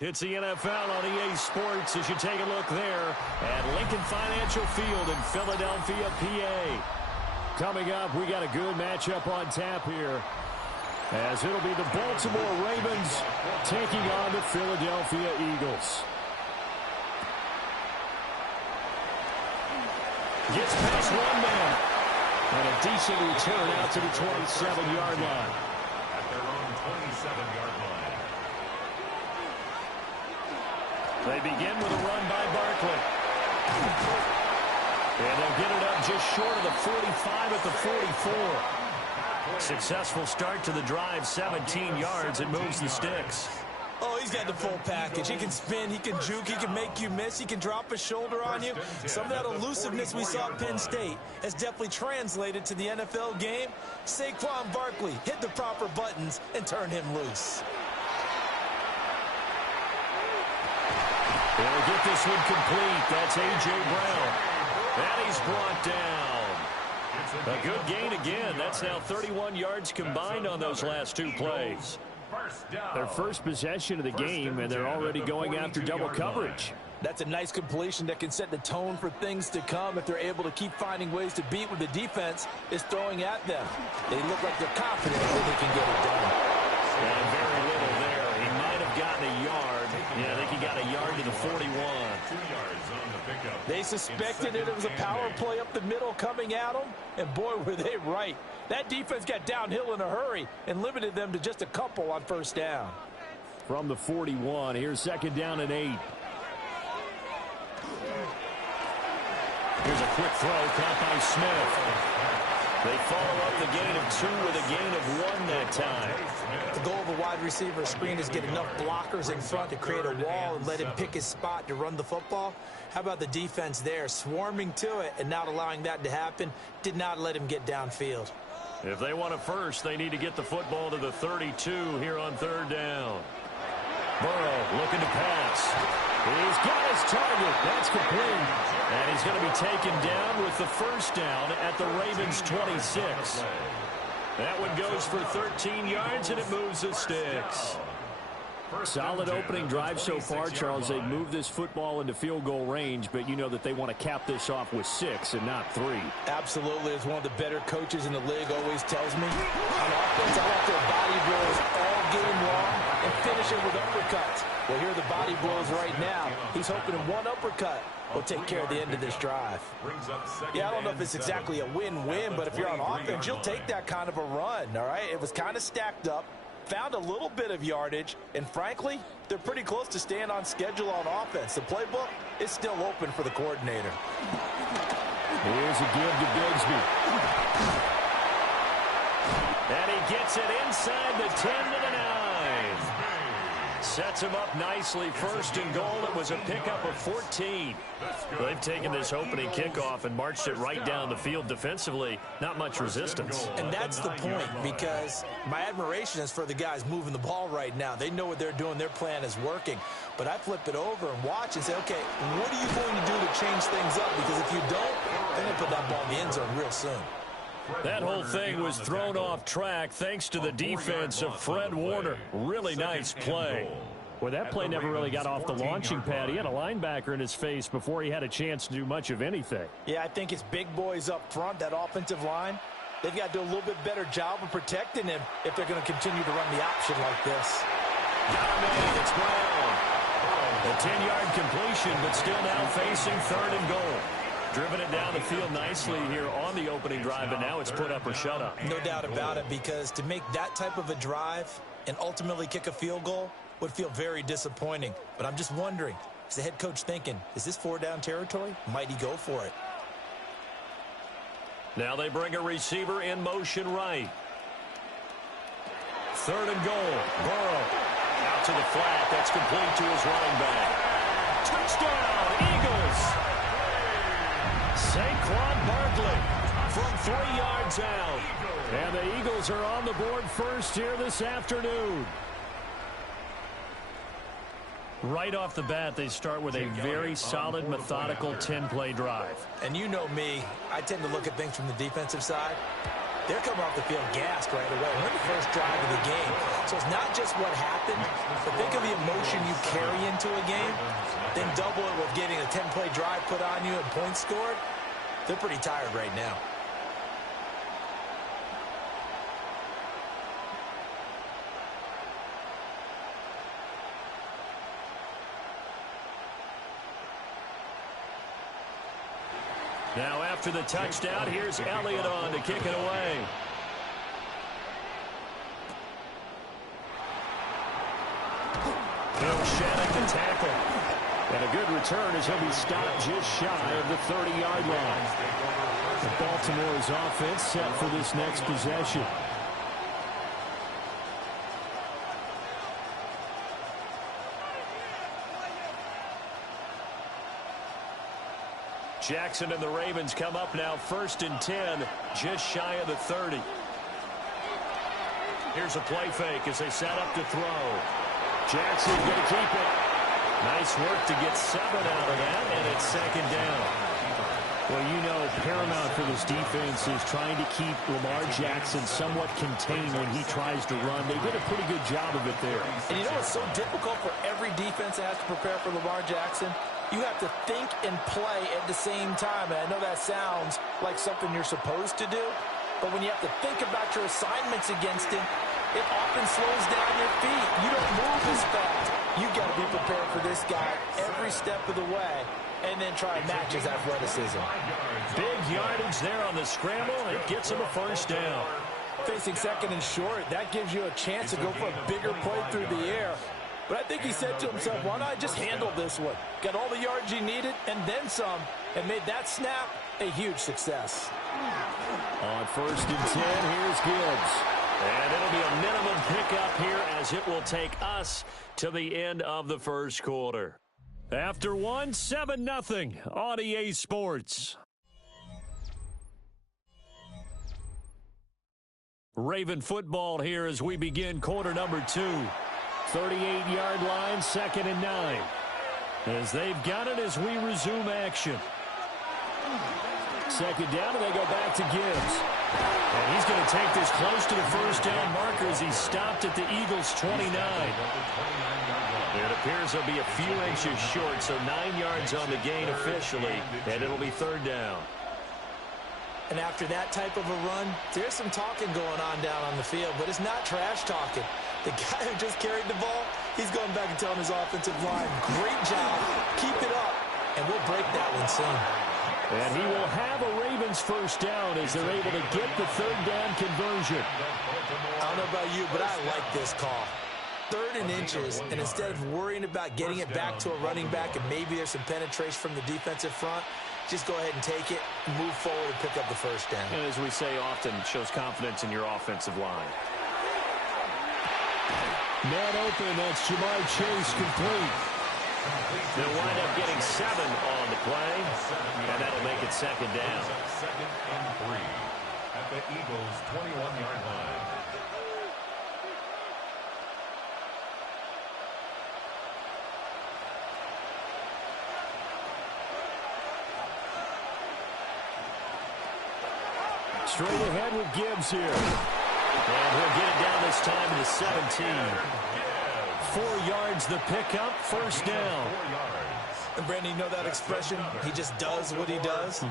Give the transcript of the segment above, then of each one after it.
It's the NFL on EA Sports as you take a look there at Lincoln Financial Field in Philadelphia, PA. Coming up, we got a good matchup on tap here, as it'll be the Baltimore Ravens taking on the Philadelphia Eagles. Gets past one man. And a decent return out to the 27-yard line. At their own 27-yard line. They begin with a run by Barkley. And they'll get it up just short of the 45 at the 44. Successful start to the drive, 17 yards. It moves the sticks. Oh, he's got the full package. He can spin, he can juke, he can make you miss, he can drop a shoulder on you. Some of that elusiveness we saw at Penn State has definitely translated to the NFL game. Saquon Barkley hit the proper buttons and turn him loose. They'll get this one complete. That's A.J. Brown. And he's brought down. A good gain again. That's now 31 yards combined on those last two plays. Their first possession of the game, and they're already going after double coverage. That's a nice completion that can set the tone for things to come if they're able to keep finding ways to beat what the defense is throwing at them. They look like they're confident that they can get it done. And very little there. He might have gotten a yard. Yeah, I think he got a yard to the 41. 2 yards on the pickup. They suspected it was a power play up the middle coming at them, and boy, were they right. That defense got downhill in a hurry and limited them to just a couple on first down. From the 41, here's second down and 8. Here's a quick throw caught by Smith. They follow up the gain of 2 with a gain of 1 that time. The goal of a wide receiver screen is get enough blockers in front to create a wall and let him pick his spot to run the football. How about the defense there, swarming to it and not allowing that to happen? Did not let him get downfield. If they want a first, they need to get the football to the 32 here on third down. Burrow looking to pass. He's got his target. That's complete. And he's going to be taken down with the first down at the Ravens' 26. That one goes for 13 yards, and it moves the sticks. Solid opening drive so far, Charles. They've moved this football into field goal range, but you know that they want to cap this off with 6 and not 3. Absolutely. As one of the better coaches in the league always tells me, on offense, I like their body blows all game long and finish it with uppercuts. Well, here are the body blows right now. He's hoping in one uppercut will take care of the end of this drive. Yeah, I don't know if it's exactly a win-win, but if you're on offense, you'll take that kind of a run, all right? It was kind of stacked up. Found a little bit of yardage, and frankly, they're pretty close to staying on schedule on offense. The playbook is still open for the coordinator. Here's a give to Bigsby. And he gets it inside the 10 to the 9. Sets him up nicely. First and goal. It was a pickup of 14. They've taken this opening kickoff and marched it right down the field defensively. Not much resistance. And that's the point, because my admiration is for the guys moving the ball right now. They know what they're doing. Their plan is working. But I flip it over and watch and say, okay, what are you going to do to change things up? Because if you don't, they're going to put that ball in the end zone real soon. That whole thing was thrown off track thanks to the defense of Fred Warner. Really nice play. Well, that play never really got off the launching pad. He had a linebacker in his face before he had a chance to do much of anything. Yeah, I think it's big boys up front, that offensive line. They've got to do a little bit better job of protecting him if they're going to continue to run the option like this. It's Brown. A 10-yard completion, but still now facing third and goal. Driven it down the field nicely here on the opening drive, and now it's put up or shut up. No doubt about it, because to make that type of a drive and ultimately kick a field goal would feel very disappointing. But I'm just wondering, is the head coach thinking, is this 4-down territory? Might he go for it? Now they bring a receiver in motion right. Third and goal. Burrow out to the flat. That's complete to his running back. Touchdown, Eagles! Saquon Barkley from 3 yards out. And the Eagles are on the board first here this afternoon. Right off the bat, they start with a very solid, methodical 10-play drive. And you know me, I tend to look at things from the defensive side. they're coming off the field gassed right away. We're in the first drive of the game. So it's not just what happened, but think of the emotion you carry into a game, then double it with getting a 10-play drive put on you and points scored. They're pretty tired right now. Now after the touchdown, here's Elliott on to kick it away. Bill Shannon to tackle. And a good return as he'll be stopped just shy of the 30-yard line. And Baltimore's offense set for this next possession. Jackson and the Ravens come up now 1st and 10, just shy of the 30. Here's a play fake as they set up to throw. Jackson's going to keep it. Nice work to get 7 out of that, and it's 2nd down. Well, you know, paramount for this defense is trying to keep Lamar Jackson somewhat contained when he tries to run. They did a pretty good job of it there. And you know what's so difficult for every defense that has to prepare for Lamar Jackson? You have to think and play at the same time. And I know that sounds like something you're supposed to do, but when you have to think about your assignments against him, it often slows down your feet. You don't move as fast. You've got to be prepared for this guy every step of the way and then try and match his athleticism. Big yardage there on the scramble. It gets him a 1st down. Facing 2nd and short, that gives you a chance to go for a bigger play through the air. But I think he said to himself, why not just handle this one? Got all the yards he needed and then some, and made that snap a huge success. On 1st and 10, here's Gibbs. And it'll be a minimum pickup here as it will take us to the end of the 1st quarter. After 1, 7-0 on EA Sports. Raven football here as we begin quarter number 2. 38-yard line, 2nd and 9. As they've got it as we resume action. 2nd down, and they go back to Gibbs. And he's going to take this close to the 1st down marker as he's stopped at the Eagles' 29. It appears he'll be a few inches short, so 9 yards on the gain officially, and it'll be 3rd down. And after that type of a run, there's some talking going on down on the field, but it's not trash talking. The guy who just carried the ball, he's going back and telling his offensive line, great job, keep it up, and we'll break that one soon. And he will have a Ravens 1st down as they're able to get the 3rd down conversion. I don't know about you, but I like this call. 3rd and inches, and instead of worrying about getting it back to a running back and maybe there's some penetration from the defensive front, just go ahead and take it, move forward, and pick up the 1st down. And as we say often, it shows confidence in your offensive line. Man open, that's Jamar Chase complete. They'll wind up getting 7 on the play, and that'll make it 2nd down. 2nd and 3 at the Eagles' 21-yard line. Straight ahead with Gibbs here. And he'll get it down this time to the 17. 4 yards the pickup, 1st down. And Brandon, you know that expression? He just does what he does?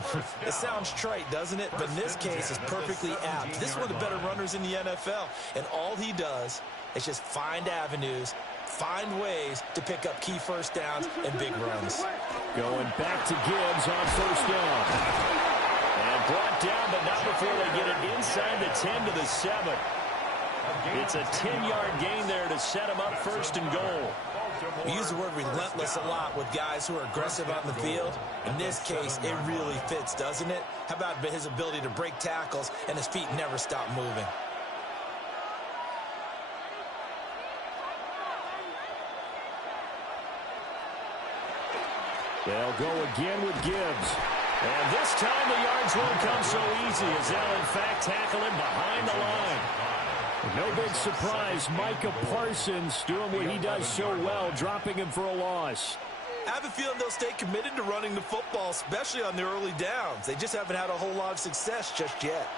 It sounds trite, doesn't it? But in this case, it's perfectly apt. This is one of the better runners in the NFL. And all he does is just find avenues, find ways to pick up key 1st downs and big runs. Going back to Gibbs on 1st down. And brought down, but not before they get it inside the 10 to the 7. It's a 10-yard gain there to set him up 1st and goal. We use the word relentless a lot with guys who are aggressive on the field. In this case, it really fits, doesn't it? How about his ability to break tackles and his feet never stop moving? They'll go again with Gibbs. And this time the yards won't come so easy as they'll in fact tackle him behind the line. No big surprise, Micah Parsons doing what he does so well, dropping him for a loss. I have a feeling they'll stay committed to running the football, especially on the early downs. They just haven't had a whole lot of success just yet.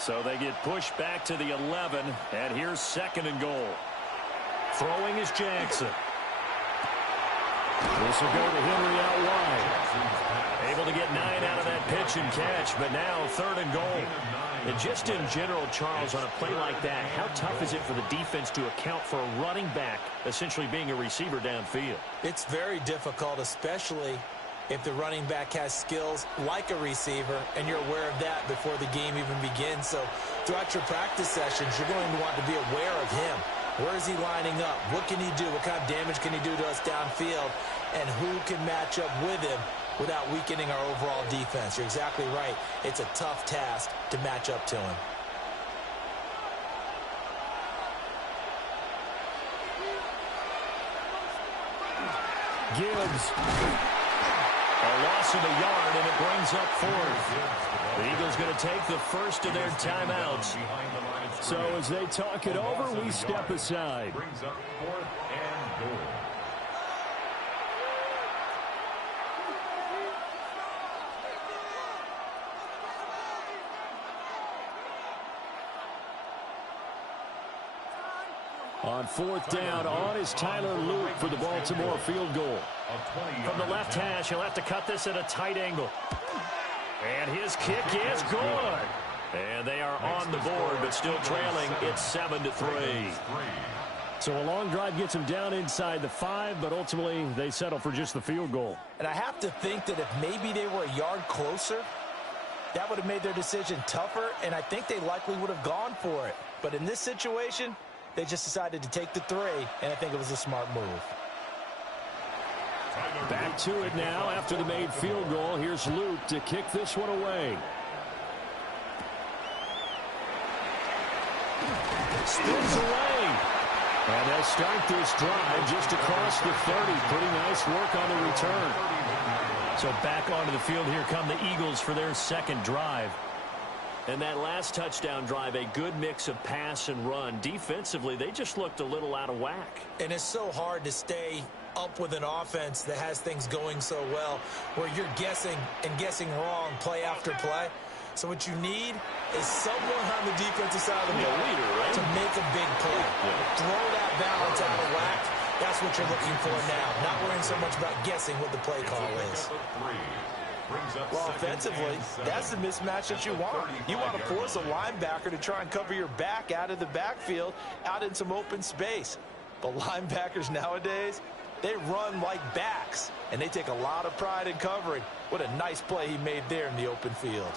So they get pushed back to the 11, and here's 2nd and goal. Throwing is Jackson. This will go to Henry out wide. Able to get 9 out of that pitch and catch, but now 3rd and goal. And just in general, Charles, on a play like that, how tough is it for the defense to account for a running back essentially being a receiver downfield? It's very difficult, especially if the running back has skills like a receiver, and you're aware of that before the game even begins. So throughout your practice sessions, you're going to want to be aware of him. Where is he lining up? What can he do? What kind of damage can he do to us downfield? And who can match up with him without weakening our overall defense? You're exactly right. It's a tough task to match up to him. Gibbs. A loss of a yard, and it brings up 4th. The Eagles going to take the first of their timeouts. So as they talk it over, we step aside. Brings up 4th and goal. On 4th down, on is Tyler Luke for the Baltimore field goal. From the left hash, he'll have to cut this at a tight angle. And his kick is good. And they are on the board, but still trailing. It's 7-3. So a long drive gets them down inside the 5, but ultimately they settle for just the field goal. And I have to think that if maybe they were a yard closer, that would have made their decision tougher, and I think they likely would have gone for it. But in this situation, they just decided to take the 3, and I think it was a smart move. Back to it now after the made field goal. Here's Luke to kick this one away. Spins away. And they'll start this drive just across the 30. Pretty nice work on the return. So back onto the field, here come the Eagles for their 2nd drive. And that last touchdown drive, a good mix of pass and run. Defensively, they just looked a little out of whack. And it's so hard to stay up with an offense that has things going so well, where you're guessing and guessing wrong play after play. So what you need is someone on the defensive side of the ball to make a big play. Throw that balance out of whack. That's what you're looking for now. Not worrying so much about guessing what the play call is. Well, offensively, that's the mismatch that you want. You want to force a linebacker to try and cover your back out of the backfield, out in some open space. But linebackers nowadays, they run like backs, and they take a lot of pride in covering. What a nice play he made there in the open field.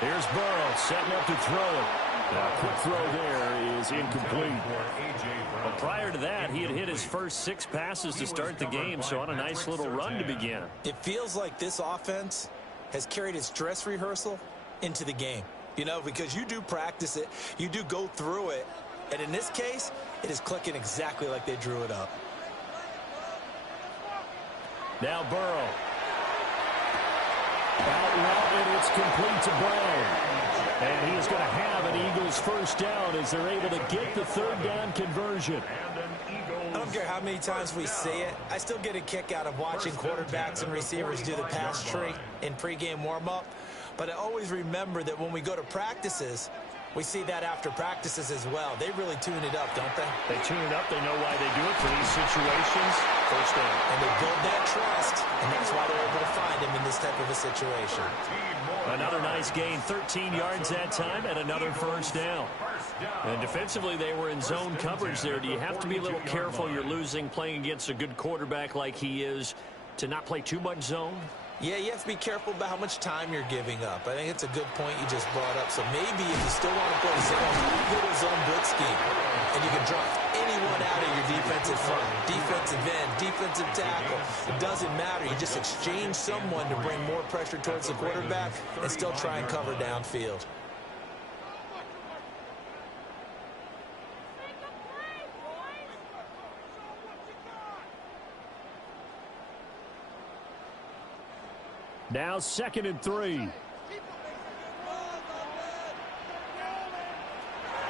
Here's Burrow setting up to throw it. Now, quick throw there is incomplete. But prior to that, he had hit his first 6 passes to start the game, so on a nice little run to begin. It feels like this offense has carried its dress rehearsal into the game. You know, because you do practice it, you do go through it, and in this case, it is clicking exactly like they drew it up. Now Burrow. Out route, and it's complete to Brown. And he is going to have an Eagles first down as they're able to get the 3rd down conversion. I don't care how many times we see it. I still get a kick out of watching quarterbacks and receivers do the pass tree in pregame warm-up. But I always remember that when we go to practices, we see that after practices as well. They really tune it up, don't they? They tune it up. They know why they do it for these situations. First down. And they build that trust, and that's why they're able to find him in this type of a situation. Another nice gain, 13 yards that time, and another first down. And defensively, they were in zone coverage there. Do you have to be a little careful? You're losing playing against a good quarterback like he is to not play too much zone? Yeah, you have to be careful about how much time you're giving up. I think it's a good point you just brought up. So maybe if you still want to play zone, go to zone blitz scheme. And you can drop anyone out of your defensive front, defensive end, defensive tackle. It doesn't matter. You just exchange someone to bring more pressure towards the quarterback and still try and cover downfield. Now 2nd and 3.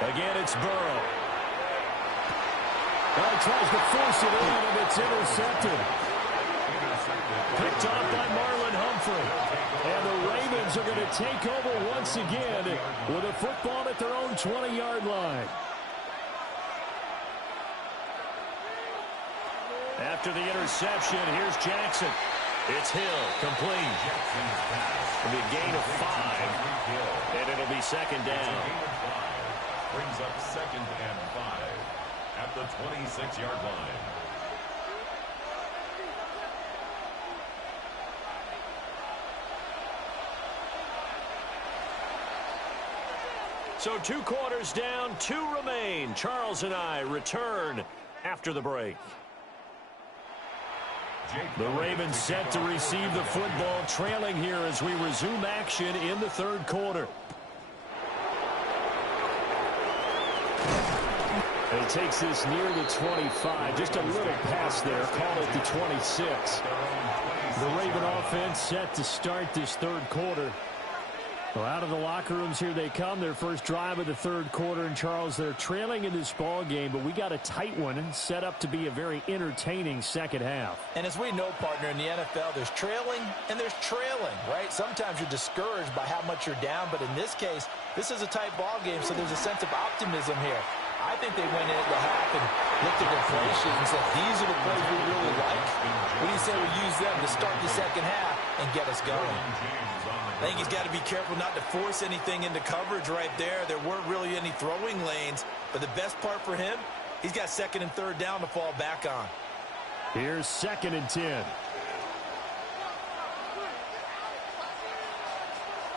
Again, it's Burrow. Well, he tries to force it in, and it's intercepted. Picked off by Marlon Humphrey. And the Ravens are going to take over once again with a football at their own 20-yard line. After the interception, here's Jackson. It's Hill, complete. It'll be a gain of 5, and it'll be second down. Brings up 2nd and 5 at the 26-yard line. So 2 quarters down, 2 remain. Charles and I return after the break. The Ravens set to receive the football, trailing here as we resume action in the 3rd quarter. And he takes this near the 25, just a little pass there, call it the 26. The Raven offense set to start this 3rd quarter. Well, out of the locker rooms here they come, their first drive of the 3rd quarter. And Charles, they're trailing in this ball game, but we got a tight one and set up to be a very entertaining second half. And as we know, partner, in the NFL, there's trailing and there's trailing, right? Sometimes you're discouraged by how much you're down, but in this case, this is a tight ball game, so there's a sense of optimism here. I think they went into the half and looked at their play sheet and said, these are the plays we really like. What do you say we use them to start the second half and get us going? I think he's got to be careful not to force anything into coverage right there. There weren't really any throwing lanes, but the best part for him, he's got 2nd and 3rd down to fall back on. Here's 2nd and 10.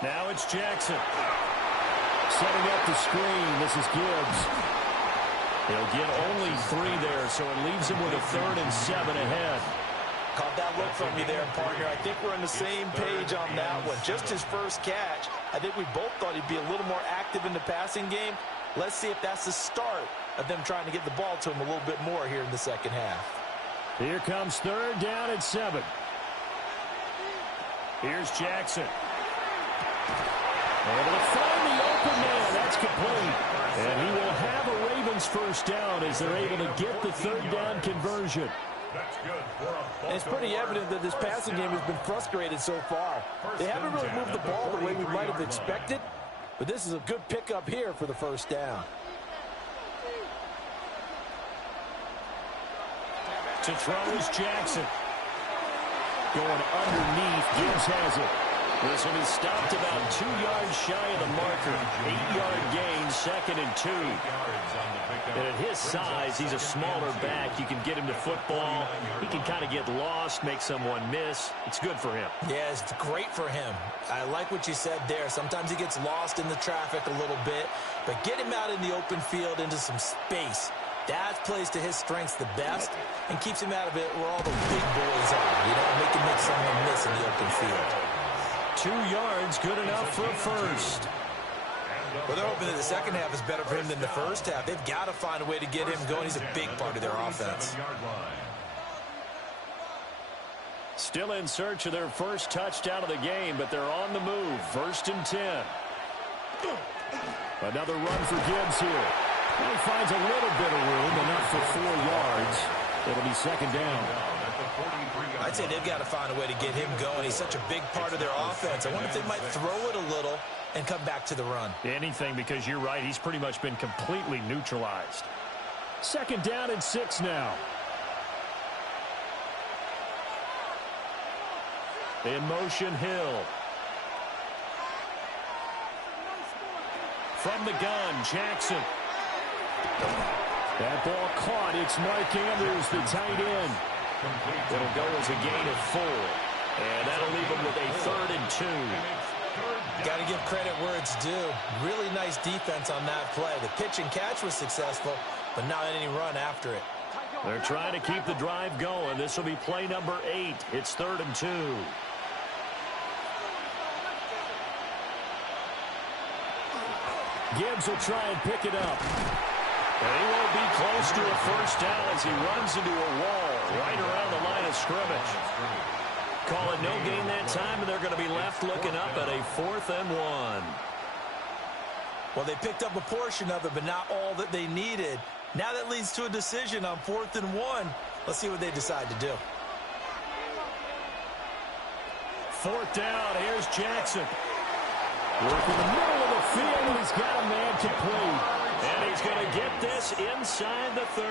Now it's Jackson. Setting up the screen. This is Gibbs. He'll get only 3 there, so it leaves him with a 3rd and 7 ahead. Caught that look from you there, partner. I think we're on the same page on that one. Just his first catch. I think we both thought he'd be a little more active in the passing game. Let's see if that's the start of them trying to get the ball to him a little bit more here in the second half. Here comes 3rd down and 7. Here's Jackson. Able to find the open man. That's complete. And he will have a Ravens first down as they're able to get the 3rd down conversion. That's good for a and it's pretty evident that this passing game has been frustrated so far. They haven't really moved the ball the way we might have expected, but this is a good pickup here for the first down. To throw is Jackson. Going underneath, Gibbs has it. This one is stopped about 2 yards shy of the marker. 8-yard gain, 2nd and 2. And at his size, he's a smaller back. You can get him to football. He can kind of get lost, make someone miss. It's good for him. Yeah, it's great for him. I like what you said there. Sometimes he gets lost in the traffic a little bit, but get him out in the open field into some space. That plays to his strengths the best and keeps him out of it where all the big boys are. You know, make him make someone miss in the open field. 2 yards, good enough for a first. Well, they're hoping that the second half is better for him than the first half. They've got to find a way to get him going. He's a big part of their offense. Still in search of their first touchdown of the game, but they're on the move. 1st and 10. Another run for Gibbs here. He finds a little bit of room, enough for 4 yards. It'll be second down. I'd say they've got to find a way to get him going. He's such a big part of their offense. I wonder if they might throw it a little and come back to the run. Anything, because you're right. He's pretty much been completely neutralized. 2nd down and 6 now. In motion, Hill. From the gun, Jackson. That ball caught. It's Mark Andrews, the tight end. It'll go as a gain of 4. And that'll leave him with a 3rd and 2. Got to give credit where it's due. Really nice defense on that play. The pitch and catch was successful, but not any run after it. They're trying to keep the drive going. This will be play number 8. It's 3rd and 2. Gibbs will try and pick it up. And he won't be close to a first down as he runs into a wall right around the line of scrimmage. Call it no gain that time, and they're going to be left looking up at a 4th and 1. Well, they picked up a portion of it, but not all that they needed. Now that leads to a decision on 4th and 1. Let's see what they decide to do. 4th down. Here's Jackson. Working the middle of the field. He's got a man complete. And he's going to get this inside the 30.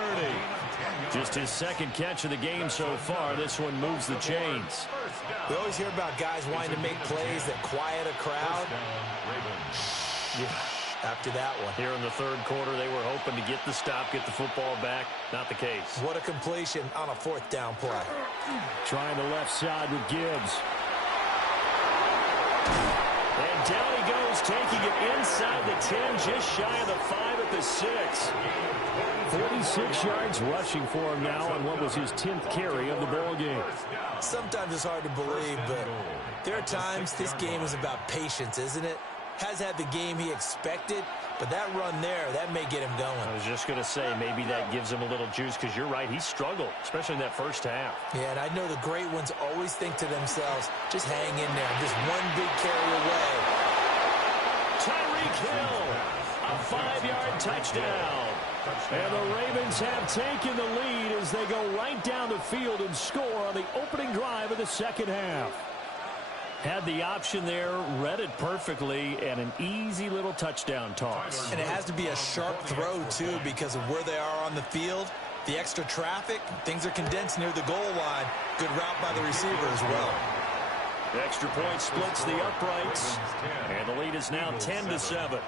Just his second catch of the game so far. This one moves the chains. We always hear about guys wanting to make plays that quiet a crowd. After that one. Here in the third quarter, they were hoping to get the stop, get the football back. Not the case. What a completion on a fourth down play. Trying the left side with Gibbs. And down he goes, taking it inside the 10, just shy of the 5 at the 6. 46 yards rushing for him now on what was his 10th carry of the ball game. Sometimes it's hard to believe, but there are times this game is about patience, isn't it? Has had the game he expected, but that run there, that may get him going. I was just going to say, maybe that gives him a little juice, because you're right, he struggled, especially in that first half. Yeah, and I know the great ones always think to themselves, just hang in there, just one big carry away. Tyreek Hill, a 5-yard touchdown. And the Ravens have taken the lead as they go right down the field and score on the opening drive of the second half. Had the option there, read it perfectly, and an easy little touchdown toss. And it has to be a sharp throw, too, because of where they are on the field. The extra traffic, things are condensed near the goal line. Good route by the receiver as well. The extra point splits the uprights, and the lead is now 10-7.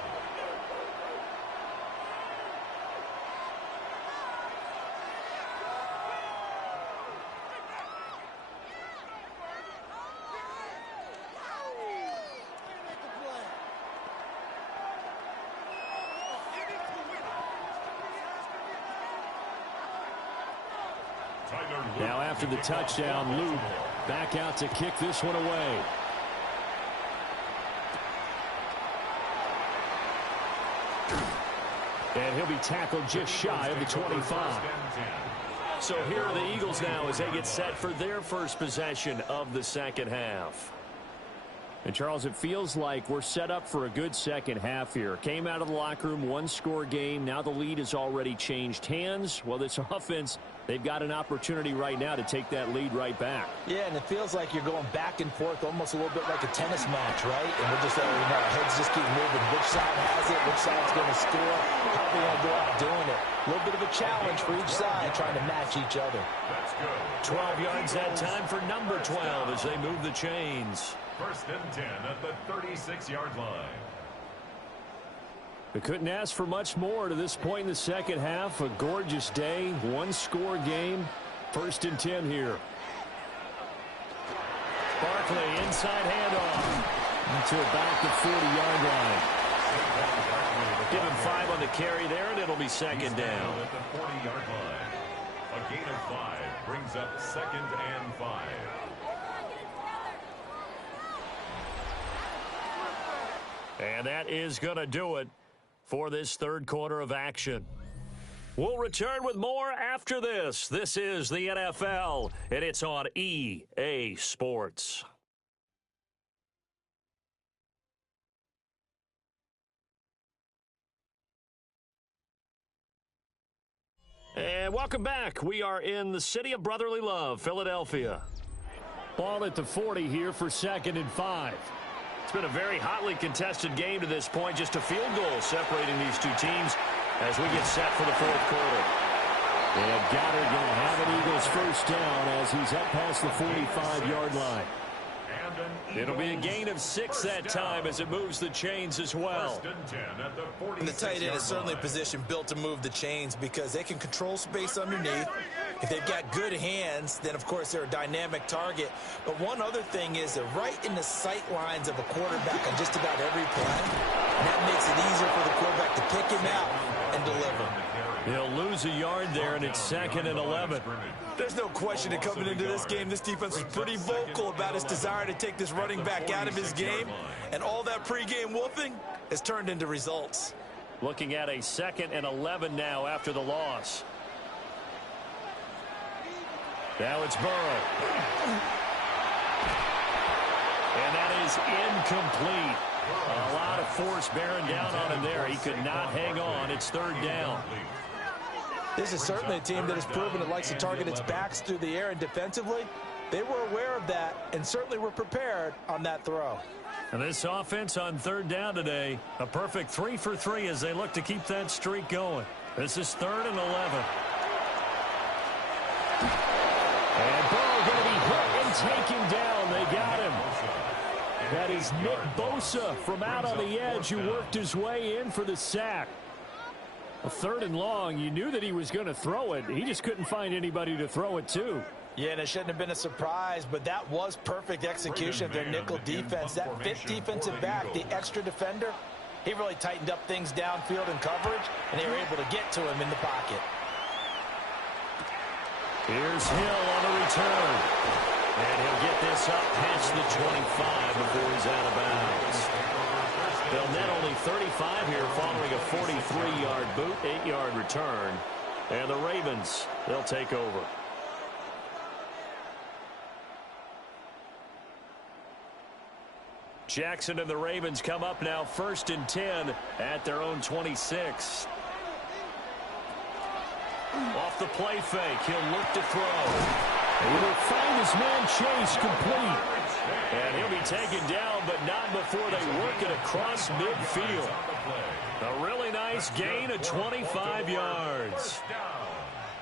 Now after the touchdown, Luke back out to kick this one away. And he'll be tackled just shy of the 25. So here are the Eagles now as they get set for their first possession of the second half. And, Charles, it feels like we're set up for a good second half here. Came out of the locker room, one-score game. Now the lead has already changed hands. Well, this offense, they've got an opportunity right now to take that lead right back. Yeah, and it feels like you're going back and forth almost a little bit like a tennis match, right? And we're just, heads just keep moving. Which side has it? Which side's going to score? How are they going to go out doing it? A little bit of a challenge for each side trying to match each other. 12 yards that time for number 12 as they move the chains. First and 10 at the 36-yard line. They couldn't ask for much more to this point in the second half. A gorgeous day, one-score game. First and 10 here. Barkley, inside handoff. Into about the 40-yard line. Give him 5 on the carry there, and it'll be second down. At the 40-yard line. A gain of 5 brings up second and 5. And that is going to do it for this third quarter of action. We'll return with more after this. This is the NFL, and it's on EA Sports. And welcome back. We are in the city of brotherly love, Philadelphia. Ball at the 40 here for second and 5. It's been a very hotly contested game to this point. Just a field goal separating these two teams as we get set for the fourth quarter. And Goddard going to have an Eagles first down as he's up past the 45-yard line. It'll be a gain of 6 that time as it moves the chains as well. And the tight end is certainly a position built to move the chains because they can control space underneath. If they've got good hands, then, of course, they're a dynamic target. But one other thing is they're right in the sight lines of a quarterback on just about every play. And that makes it easier for the quarterback to pick him out and deliver. He'll lose a yard there, and it's second and 11. There's no question that coming into this game, this defense was pretty vocal about its desire to take this running back out of his game. And all that pregame wolfing has turned into results. Looking at a second and 11 now after the loss. Now it's Burrow. And that is incomplete. A lot of force bearing down on him there. He could not hang on. It's third down. This is certainly a team that has proven it likes to target its backs through the air and defensively. They were aware of that and certainly were prepared on that throw. And this offense on third down today, a perfect 3 for 3 as they look to keep that streak going. This is 3rd and 11. And Burrow going to be hit and taken down. They got him. That is Nick Bosa from out on the edge who worked his way in for the sack. A 3rd and long, you knew that he was going to throw it. He just couldn't find anybody to throw it to. Yeah, and it shouldn't have been a surprise, but that was perfect execution of their nickel defense. That fifth defensive back, the extra defender, he really tightened up things downfield in coverage, and they were able to get to him in the pocket. Here's Hill on the return. And he'll get this up past the 25 before he's out of bounds. They'll net only 35 here following a 43-yard boot, 8-yard return. And the Ravens, they'll take over. Jackson and the Ravens come up now 1st and 10 at their own 26. Off the play fake, he'll look to throw. He will find his man Chase complete. And he'll be taken down, but not before they work it across midfield. A really nice gain of 25 yards.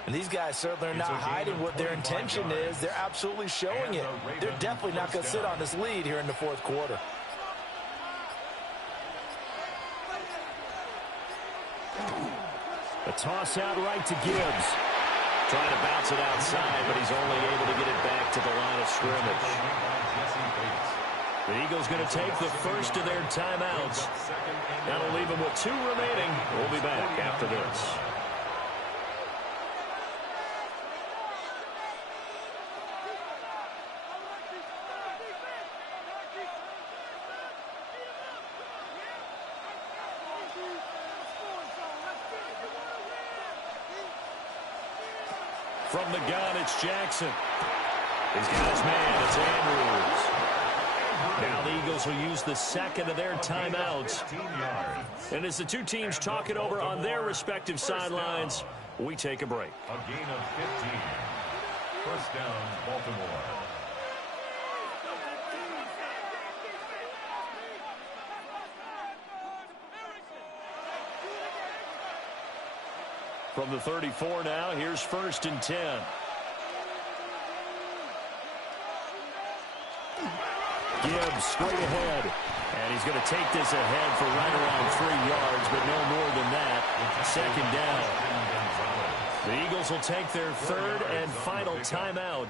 And these guys certainly are not hiding what their intention is. They're absolutely showing it. They're definitely not going to sit on this lead here in the 4th quarter. A toss out right to Gibbs. Trying to bounce it outside, but he's only able to get it back to the line of scrimmage. The Eagles going to take the first of their timeouts. That'll leave them with 2 remaining. We'll be back after this. From the gun, it's Jackson. He's got his man. It's Andrews. Now the Eagles will use the second of their timeouts. And as the two teams talk it over on their respective sidelines, we take a break. A gain of 15. First down, Baltimore. From the 34 now, here's 1st and 10. Gibbs straight ahead. And he's going to take this ahead for right around 3 yards, but no more than that. 2nd down. The Eagles will take their 3rd and final timeout.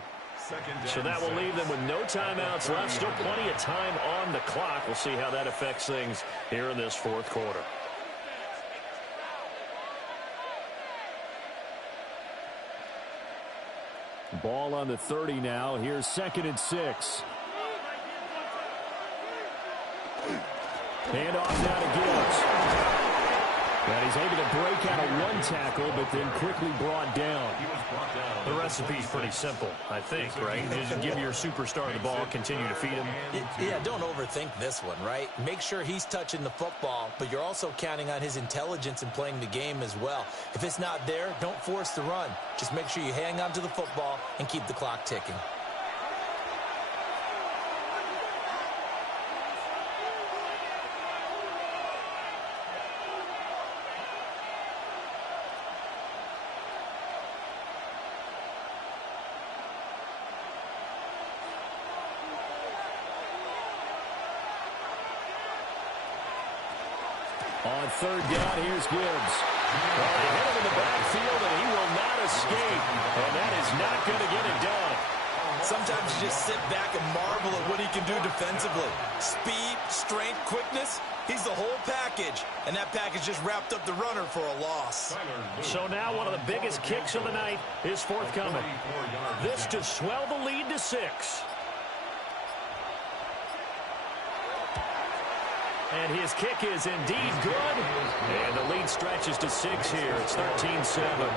So that will leave them with no timeouts left. Still plenty of time on the clock. We'll see how that affects things here in this 4th quarter. Ball on the 30 now. Here's 2nd and 6. Hand off now to Gibbs. And he's able to break out of 1 tackle, but then quickly brought down. The recipe's pretty simple, I think, right? Just give your superstar the ball, continue to feed him. Yeah, don't overthink this one, right? Make sure he's touching the football, but you're also counting on his intelligence in playing the game as well. If it's not there, don't force the run. Just make sure you hang on to the football and keep the clock ticking. On 3rd down, here's Gibbs. Well, they hit him in the backfield, and he will not escape. And that is not going to get it done. Sometimes you just sit back and marvel at what he can do defensively. Speed, strength, quickness, he's the whole package. And that package just wrapped up the runner for a loss. So now one of the biggest kicks of the night is forthcoming. This to swell the lead to 6. And his kick is indeed good. And the lead stretches to 6 here. It's 13-7.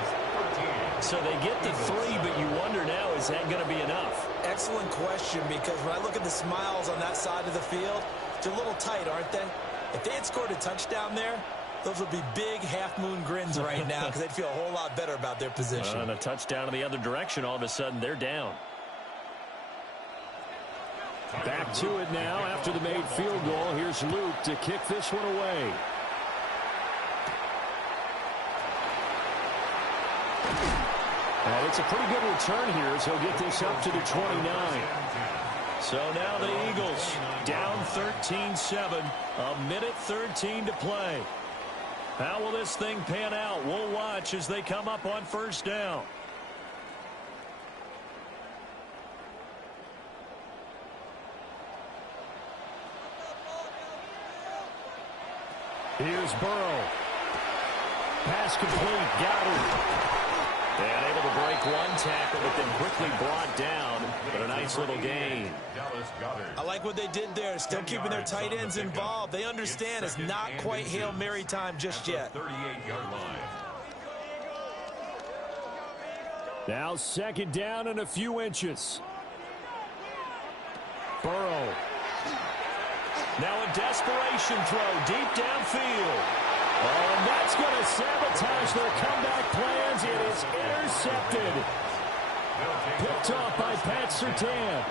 So they get the 3, but you wonder now, is that going to be enough? Excellent question, because when I look at the smiles on that side of the field, they're a little tight, aren't they? If they had scored a touchdown there, those would be big half-moon grins right now because they'd feel a whole lot better about their position. And a touchdown in the other direction, all of a sudden they're down. Back to it now after the made field goal. Here's Luke to kick this one away. And it's a pretty good return here as he'll get this up to the 29. So now the Eagles down 13-7, a minute 13 to play. How will this thing pan out? We'll watch as they come up on first down. Here's Burrow. Pass complete. Goddard. And able to break one tackle, but then quickly brought down. But a nice little gain. I like what they did there. Still keeping their tight ends involved. They understand it's not quite Hail Mary time just yet. 38-yard line. Now second down and a few inches. Burrow. Now a desperation throw deep downfield. Oh, and that's going to sabotage their comeback plans. It is intercepted. Picked off by Pat Surtain.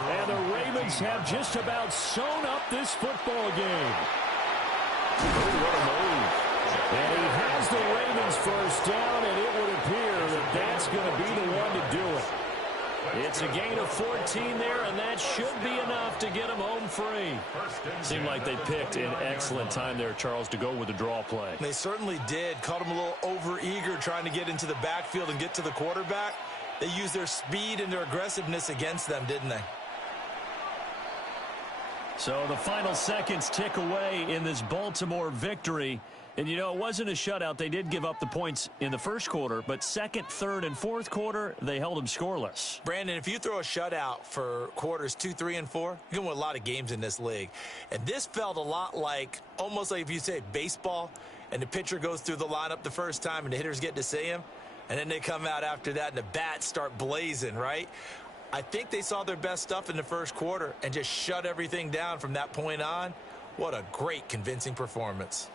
And the Ravens have just about sewn up this football game. Oh, what a move. And he has the Ravens first down, and it would appear that that's going to be the one to do it. It's a gain of 14 there, and that should be enough to get them home free. Seemed like they picked an excellent time there, Charles, to go with the draw play. They certainly did. Caught them a little over-eager trying to get into the backfield and get to the quarterback. They used their speed and their aggressiveness against them, didn't they? So the final seconds tick away in this Baltimore victory. And, you know, it wasn't a shutout. They did give up the points in the first quarter, but second, third, and fourth quarter, they held them scoreless. Brandon, if you throw a shutout for quarters 2, 3, and 4, you can win a lot of games in this league. And this felt a lot like, almost like if you say baseball, and the pitcher goes through the lineup the first time, and the hitters get to see him, and then they come out after that, and the bats start blazing, right? I think they saw their best stuff in the first quarter and just shut everything down from that point on. What a great, convincing performance.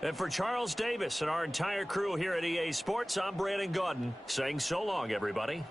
And for Charles Davis and our entire crew here at EA Sports, I'm Brandon Gaudin saying so long, everybody.